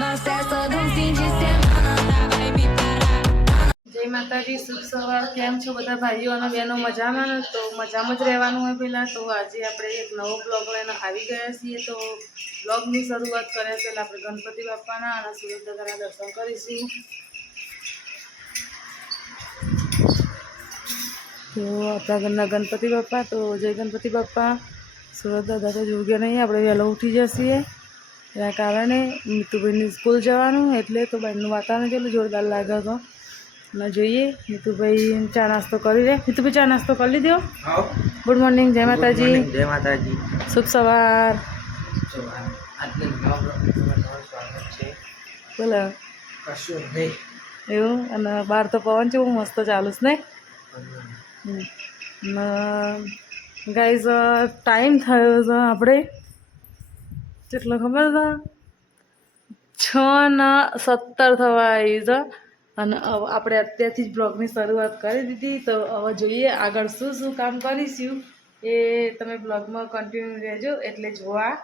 Nós é de um fim de semana, vai me parar. જય માતાજી શુભ સવાર. કેમ છો બધા ભાઈઓ અને બહેનો મજામાં ને? તો મજામાં જ રહેવાનું હોય પહેલાં તો આજે આપણે એક નવો બ્લોગ લઈને આવી ગયા છીએ. તો બ્લોગની શરૂઆત કરે છે એટલે આપણે ગણપતિ બાપાના અને સુરત દાદાના દર્શન કરીશું. તો આપણા ઘરના ગણપતિ બાપા તો જય ગણપતિ બાપા. સુરત દાદા તો જોગ્યા નહીં. આપણે વહેલો ઉઠી જઈએ એના કારણે મિતુભાઈની સ્કૂલ જવાનું એટલે તો બહારનું વાતાવરણ કેટલું જોરદાર લાગે તો અને જોઈએ. મિતુભાઈ ચા નાસ્તો કરી લે. મિતુભાઈ ચા નાસ્તો કરી લીધો? ગુડ મોર્નિંગ જય માતાજી. જય માતાજી. શુભ સવાર. બોલો. એવું? અને બહાર તો પવન છે બહુ મસ્ત ચાલુ છે ને? ગાઈઝ ટાઈમ થયો છે આપણે. કેટલો ખબર છે? છ ના સત્તર થવા આવી છે. અને આપણે અત્યારથી જ બ્લોગની શરૂઆત કરી દીધી. તો હવે જોઈએ આગળ શું શું કામ કરીશું. એ તમે બ્લોગમાં કન્ટિન્યુ રહેજો એટલે જોવા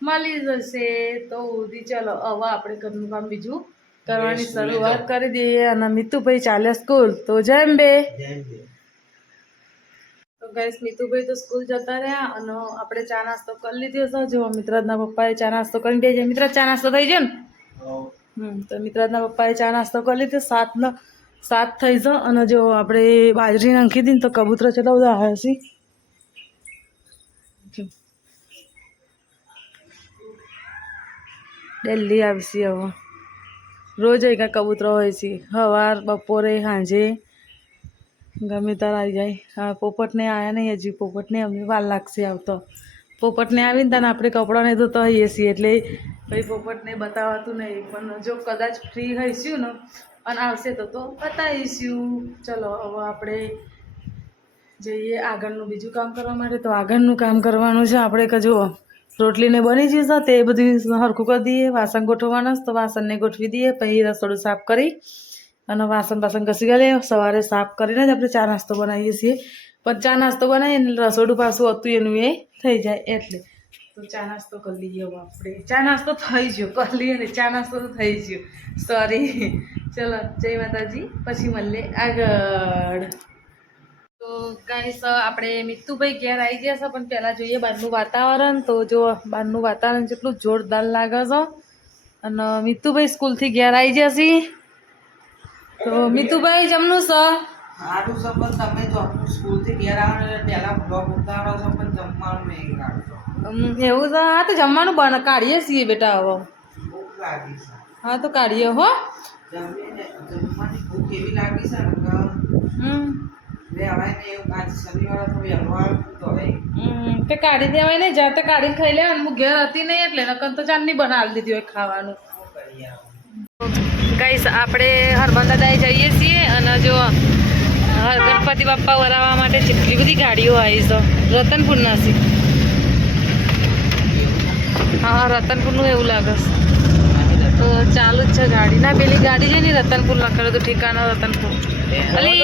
મળી જશે. તો ઉધી ચલો હવે આપણે ઘરનું કામ બીજું કરવાની શરૂઆત કરી દઈએ. અને મિતુભાઈ ચાલે સ્કૂલ તો જેમ બે તો ગાઈસ નીતુભાઈ તો સ્કૂલ જતા રહ્યા અને આપણે ચા નાસ્તો કરી લીધો હતો જો મિત્રાજના પપ્પાએ ચા નાસ્તો કરી દે છે મિત્ર ચા નાસ્તો થઈ ગયો ને? હમ તો મિત્રાજના પપ્પાએ ચા નાસ્તો કરી લીધો સાતનો સાત થઈ છે અને જો આપણે બાજરી નાખી દીધી તો કબૂતરો છે બધા આવ્યા છે? ડેલી આવશે હવે. રોજ એક કબૂતરો હોય છે. સવાર બપોરે સાંજે. ગમે ત્યારે આવી જાય. હા, પોપટને આવ્યા નહીં હજી. પોપટને અમને વાર લાગશે આવતો. પોપટને આવીને તને આપણે કપડાને ધોતા હોઈએ છીએ. એટલે ભાઈ, પોપટને બતાવાતું નહીં. પણ જો કદાચ ફ્રી હઈશું ને, અને આવશે તો તો બતાવીશું. ચલો, હવે આપણે જઈએ આગળનું બીજું કામ કરવા માટે. તો આગળનું કામ કરવાનું છે આપણે કે રોટલીને બની જશે તે બધું સરખું કરી દઈએ. વાસણ ગોઠવવાના તો વાસણને ગોઠવી દઈએ. પછી રસોડું સાફ કરી અને વાસણ બાસણ ઘસી ગયા સવારે સાફ કરીને જ આપણે ચા નાસ્તો બનાવીએ છીએ. પણ ચા નાસ્તો બનાવીએ ને રસોડું પાછું હતું એનું એ થઈ જાય એટલે. તો ચા નાસ્તો કરી લઈએ આપણે. ચા નાસ્તો થઈ ગયો. કરી લઈએ ને ચા નાસ્તો તો થઈ ગયો. સોરી ચલો, જય માતાજી. પછી મળીએ આગળ. તો ગાઈસ આપણે મિત્તુભાઈ ઘેર આવી ગયા છે, પણ પહેલાં જોઈએ બહારનું વાતાવરણ. તો જો બહારનું વાતાવરણ જેટલું જોરદાર લાગે છે. અને મિત્તુભાઈ સ્કૂલથી ઘેર આવી જશે તો મિતુભાઈ જમનું સર સારું છે પણ તમે જો સ્કૂલથી ઘેર આવો એટલે પહેલા બ્લોગ ઉતારો છો પણ જમવાનું નહીં કાઢતો. એવું તો હા તો જમવાનું બને કાઢીએ છીએ બેટા હવે. હા તો કાઢીએ હો. જમવાની ભૂખ એવી લાગી છે ને હમ. તો કાઢી દેવાય ને જાતે કાઢી ખાઈ લેવાનું. હું ઘેર હતી નહીં એટલે નકર તો ચાંદની બનાવી દીધી હોય ખાવાનું? ગાઈસ આપણે દાદાએ જઈએ છીએ અને જો ગણપતિ બાપ્પા વરાવવા માટે જેટલી બધી ગાડીઓ આવી છે. રતનપુરના છે હા રતનપુરનું એવું લાગે છે. તો ચાલુ જ છે ગાડી. ના પેલી ગાડી છે ને રતનપુર લખેલું તો ઠીકાનો રતનપુર. અલી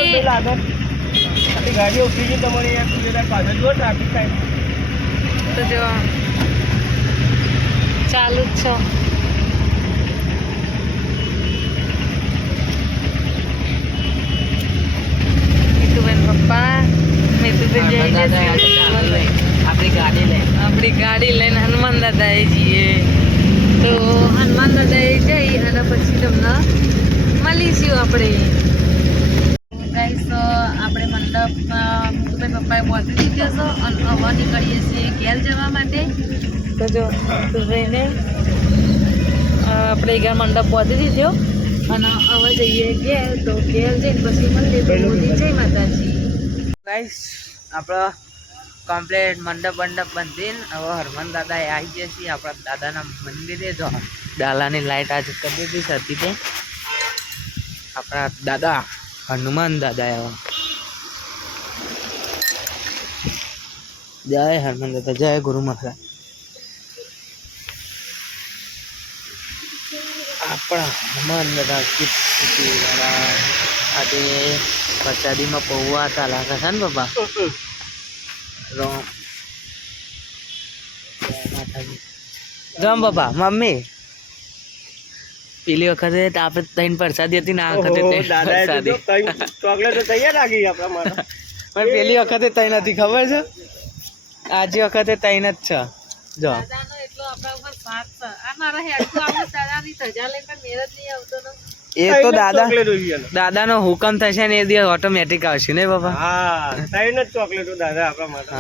ગાડીઓ ઉઠી ગઈ તમારી પાછળ જો ટ્રાફિક થાય તો જો ચાલુ જ છે. પપ્પા આપણી ગાડી લઈને હનુમાન દાદાએ જઈએ તો હનુમાન દાદાએ જઈ અને પછી તમને મળીશું આપણે ગાઈસ આપણે મંડપ મુકુભાઈ પપ્પાએ પહોંચી દીધો છો અને હવે નીકળીએ છીએ ઘેર જવા માટે તો જો મુકુભાઈને આપણે ઘેર મંડપ પહોંચી દીધો અને હવે જઈએ ઘેર. તો ઘેર જઈને પછી મંદિર મોદી જય માતાજી. ગાઈસ, આપણો કમ્પ્લેટ મંડપ મંડપ બંધીને હવે હરમન દાદા એ આવી ગયા છીએ, આપણા દાદાના મંદિરે. જો ડાલાની લાઈટ આજે કરી દીધી હતી તે આપણા દાદા, હનુમાન દાદા એવા જય હનુમાન દાદા, જય ગુરુ મહારાજ. આપણા હનુમાન દાદા આજે પ્રસાદીમાં પૌવા હતા. લાગે છે ને બાબા રોમ જમ બાબા મમ્મી. પેલી વખતે આપણે ત્રણ પ્રસાદી હતી ને આ વખતે પ્રસાદી. ચોકલેટ તૈયાર રાખી આપણા પણ પેલી વખતે ત્રણ હતી ખબર છે? આજે વખતે ત્રણ જ છે. જો એટલો આપણા ઉપર સાથ છે. આ મારા હેડતું આવું દાદાની સજા લઈને મેરજ નહીં આવતો ને. એ તો દાદા દાદાનો હુકમ થશે ને એ દિવસ ઓટોમેટિક આવશે ને બાબા હા જ ચોકલેટો દાદા આપણા માટે.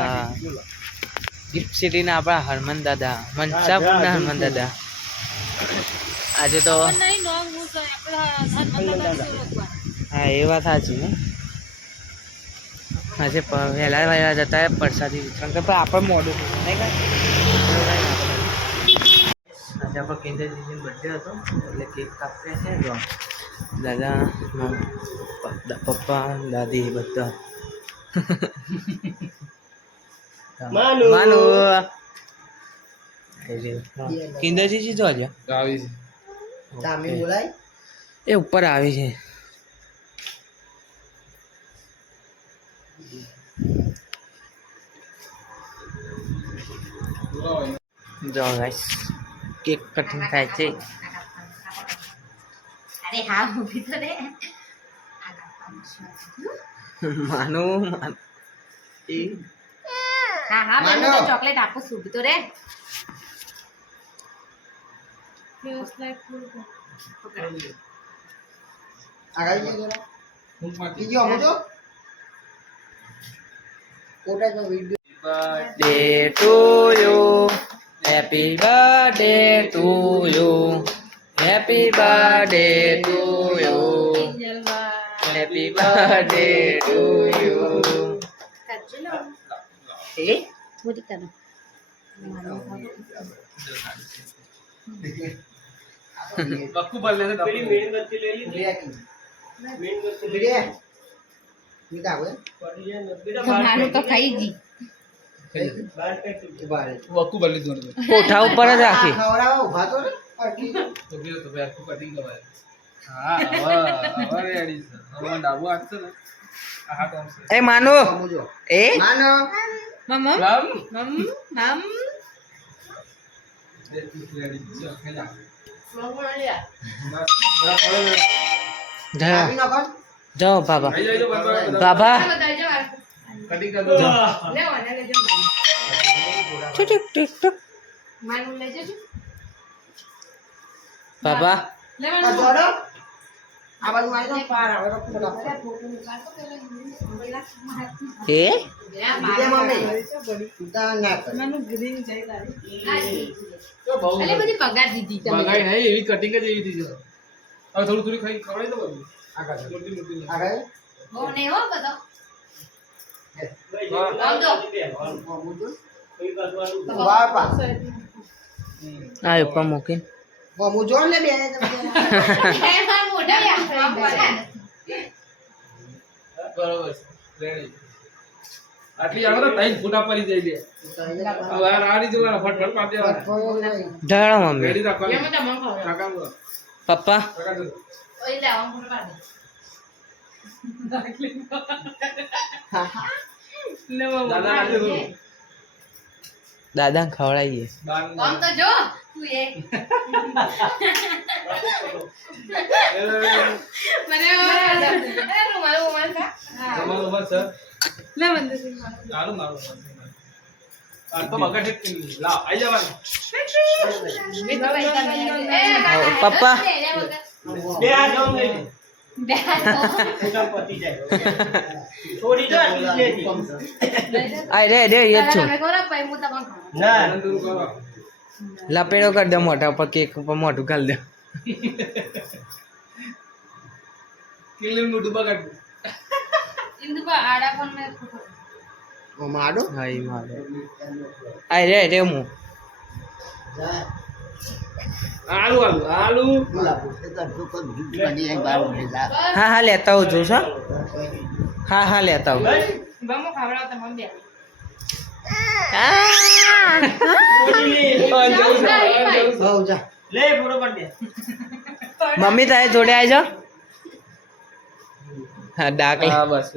ગિફ્ટ સિટીના આપણા હરમન દાદા મનસાપુરના હરમન દાદા. આજે તો હું એ વાત સાચી ને આજે વહેલા વહેલા જતા પ્રસાદી વિતરણ આપણે મોડું નહીં કાંઈ? આજે આપણો કેન્દ્રજીનો બર્થડે હતો. એટલે કેક કાપીએ છે જો દાદા પપ્પા- દાદી બધા. માનુ. આજે. એ ઉપર આવી છે. જો ગાઈસ. કેક કટિંગ થાય છે. અરે હા ઊભી તો રે. માનો માન. એ. હા હા મને તો ચોકલેટ આપો છું ઊભી તો રે. birthday to you. Happy birthday to you happy birthday to you happy birthday to you એ બોલી કરો પેલી મીણબત્તી લઈ લીધી? મીણબત્તી લઈ લીધી? પડી જાય ને. બેટા બહાર મારું તો ખાઈ ગઈ બહાર ફેંકી. કોઠા ઉપર જ રાખી. એ માનો. એ? મમ મમ મમ જાઓ જાઓ બાબા. માનું બાબા. દીધી બગાઈ એવી કટિંગ જ એવી થઈ હવે થોડું થોડું ખાઈ ખવડાવી દો બધું. મોટી મોટી. આગળ. બહુ નહીં હો બધો. કોઈ કાઢવાનું. આ ઉપર મૂકીને એમાં મોઢા યાદ બરોબર છે રેડી આટલી આવે તો ત્રણ ફૂટા પડી જાય લે હવે આ રાડી જોવાના ફટફટ પાડી દેવાના ઢાળો મમ્મી રેડી રાખવાનું એમાં તમને ખબર કાકા બોલો. પપ્પા કાકા જો. ઓય લે આમ ફોટો પાડ દાદા ખવડાવીએ. આમ તો જો તું એ. મને તમારો સર લે મારો પપ્પા. લપેડો કરી દો મોઢા ઉપર કેક ઉપર મોઢું ખાલી દો. કિલ્લી મોઢું બગાડ ઇન્દુ પર આડા પણ મેં હા એ મારો આ રે રે હું. હા હા લેતા આવું છું હા હા લેતા આવું બમો ખાવડાવ તો મમ્મી. લે ફોટો પાડ દે. મમ્મી તારે જોડે આવી જાઓ હા ડાક હા બસ.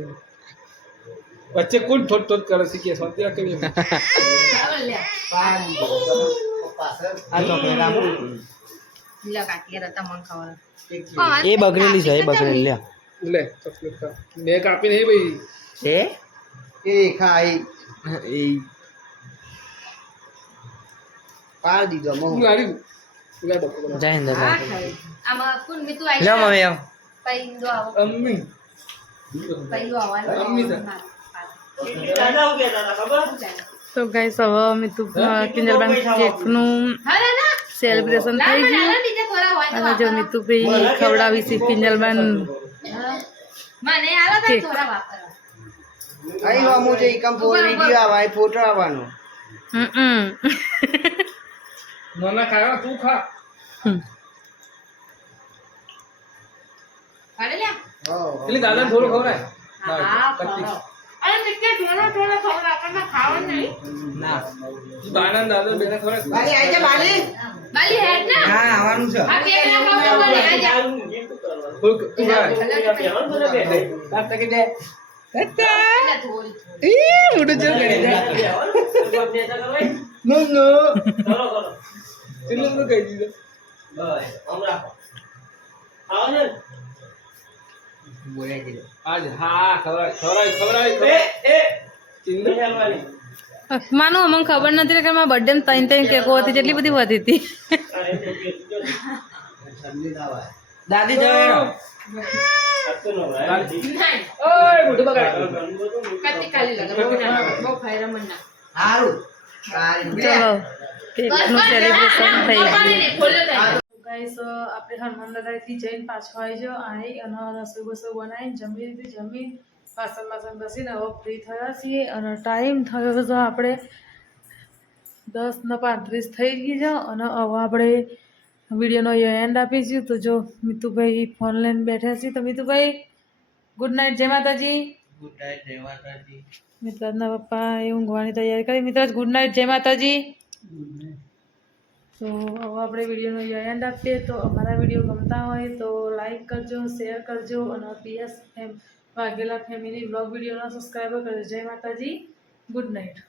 વચ્ચે કોણ ઠોટ ઠોટ કરે છે કે લે એ બગડેલી છે એ બગડેલી લે લે બે કાપીને એ ભાઈ. છે એ ખાઈ. એ. પાડ દીધો હું લે બકો જય હિન્દ જય હિન્દ. લ્યો મમ્મી આવો. અમ્મી. અમ્મી છે. તો ગાઈસ હવે મિતુ કિંજલબેન કેકનું સેલિબ્રેશન થઈ ગયું અને જો મિતુભાઈ ખવડાવી છે કિંજલબેન કેક અહીં અમુ જે એકમ ફો વિડિયો આવા ફોટો આવવાનો હમ નાના ખાવા તું ખા હો એટલે દાદા થોડું ખવડાય કચ્ચી. ના. બાના દાદા બેટા ખવડાય બાલી આઈ જા બાલી. હા આવવાનું છે. થોડુંક તું ખા. ઈ, મોઢું જેવું કરી દે. નો, નો. ચિલ્લું બધું કહી દીધું. આજે હા ખવડાય ખવડાય ખવડાય ખવડાય. ચિલ્લું. માનું અમને ખબર નથી કે મારા બર્થડે ત્રણ ત્રણ કેકો હતી જેટલી બધી વધી હતી. દાદી સારી. ચલો કેકનું સેલિબ્રેશન થઈ ગયું. ગાઈસ આપણે હનુમાન દાદાથી જઈને પાછો આવી જાઓ આવી અને રસોઈ બસોઈ બનાવીને જમી લીધી. જમી વાસણ વાસણ બસીને હવે ફ્રી થયા છીએ અને ટાઈમ થયો તો આપણે દસ ને પાંત્રીસ થઈ ગઈ છે અને હવે આપણે વિડીયોનો એન્ડ આપીશું. તો જો મિતુભાઈ ફોન લઈને બેઠા છીએ તો મિતુભાઈ ગુડ નાઇટ જય માતાજી. મિત્રાજના પપ્પા એ ઊંઘવાની તૈયારી કરી. મિત્રાજ ગુડ નાઇટ જય માતાજી. તો હવે આપણે વિડીયોનો એન્ડ આપીએ તો અમારા વીડિયો ગમતા હોય તો લાઈક કરજો, શેર કરજો અને PS M Vaghela family blog વિડીયોના સબસ્ક્રાઈબર કરજો. જય માતાજી. Good night.